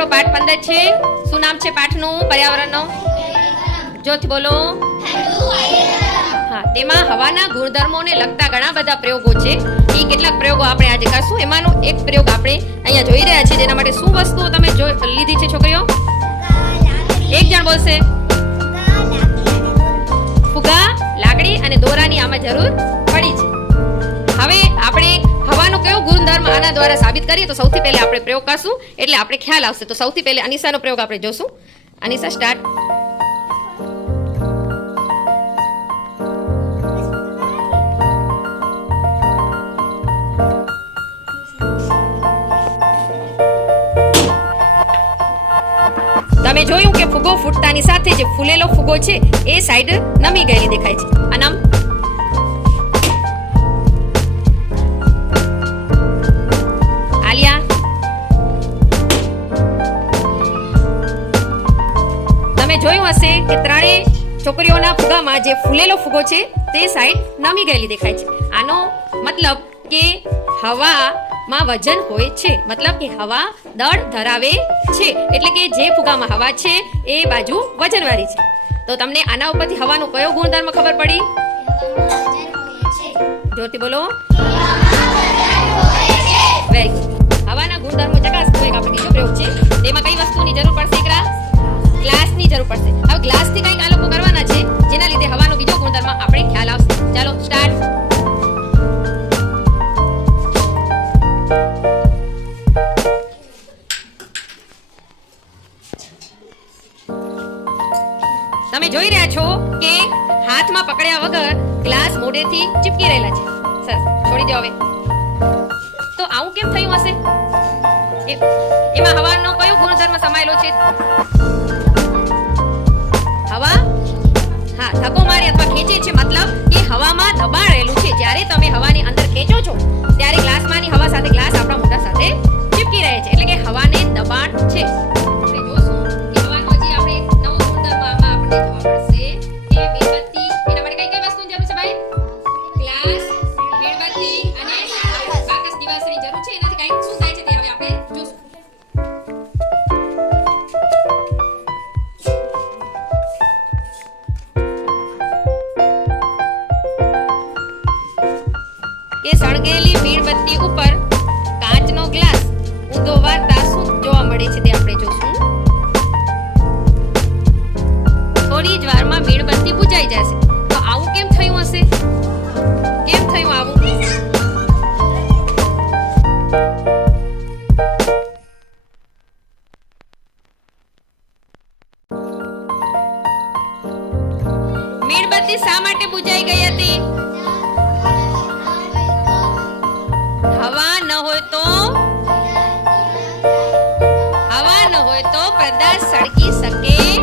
આપણો પાઠ 15 છે. શું નામ છે પાઠનું? પર્યાવરણનો. જોથી બોલો. હા, તેમાં હવાના ગુણધર્મોને લગતા ઘણા બધા પ્રયોગો છે. એ કેટલાક પ્રયોગો આપણે આજે કરશું. એમાંનો એક પ્રયોગ આપણે અહીંયા જોઈ રહ્યા છીએ. જેના માટે શું વસ્તુઓ તમે લીધી છે છોકરીઓ? એક જણ બોલશે. ફુગા, લાકડી અને દોરાની આમાં જરૂર પડી છે. હવે આપણે હવાનો કયો ગુણધર્મ આના દ્વારા સાબિત કરીએ તો સૌથી પહેલા આપણે પ્રયોગ કરશું એટલે આપણે ખ્યાલ આવશે. તો સૌથી પહેલા અનિશાનો પ્રયોગ આપણે જોશું. અનિશા સ્ટાર્ટ. તમે જોયું કે ફુગો ફૂટતાની સાથે જે ફૂલેલો ફુગો છે એ સાઈડ નમી ગયેલી દેખાય છે. અનમ. આલિયા. તમે જોયું હશે કે ત્રણેય છોકરીઓના ફુગામાં જે ફૂલેલો ફુગો છે તે સાઈડ નમી ગયેલી દેખાય છે. આનો મતલબ કે હવામાં વજન હોય છે, મતલબ કે હવા દળ ધરાવે છે, એટલે કે જે ફુગામાં હવા છે એ બાજુ વજનવાળી છે. તો તમને આના ઉપરથી હવાનો કયો ગુણધર્મ ખબર પડી? જોરથી બોલો. Very good. હવાના ગુણધર્મો ચકાસતો એક આપણે બીજો પ્રયોગ છે. તેમાં કઈ વસ્તુની જરૂર પડશે? એકરા ગ્લાસની જરૂર પડશે. હવે ગ્લાસથી કંઈક આ લોકો કરવાના છે જેના લીધે હવાનો બીજો ગુણધર્મ આપણે ખ્યાલ આવશે. ચાલો સ્ટાર્ટ. તમે જોઈ રહ્યા છો કે હાથમાં પકડ્યા વગર ગ્લાસ મોઢેથી ચીપકી રહેલા છે. સરસ, છોડી દો હવે. તો આવું કેમ થયું હશે? એમાં હવાનો કયો ગુણધર્મ સમાયેલો છે? હવા હા ધક્કો મારે અથવા ખેંચે છે, મતલબ કે હવામાં દબાણ રહેલું છે. જ્યારે તમે હવાની અંદર ખેંચો છો ત્યારે ગ્લાસમાંની હવા સાથે ગ્લાસ આપણા મોઢા સાથે ચીપકી રહે છે, એટલે કે હવાને દબાણ છે. કે સળગેલી મીણબત્તી ઉપર કાચનો ગ્લાસ ઊંધો વાળતા શું જોવા મળે છે તે આપણે જોશું. થોડી જ વારમાં મીણબત્તી બુજાઈ જશે. તો આવું કેમ થયું હશે? કેમ થયું આવું? મીણબત્તી શા માટે બુજાઈ ગઈ હતી? હવા ન હોય તો પદાર્થ સળગી શકે નહીં.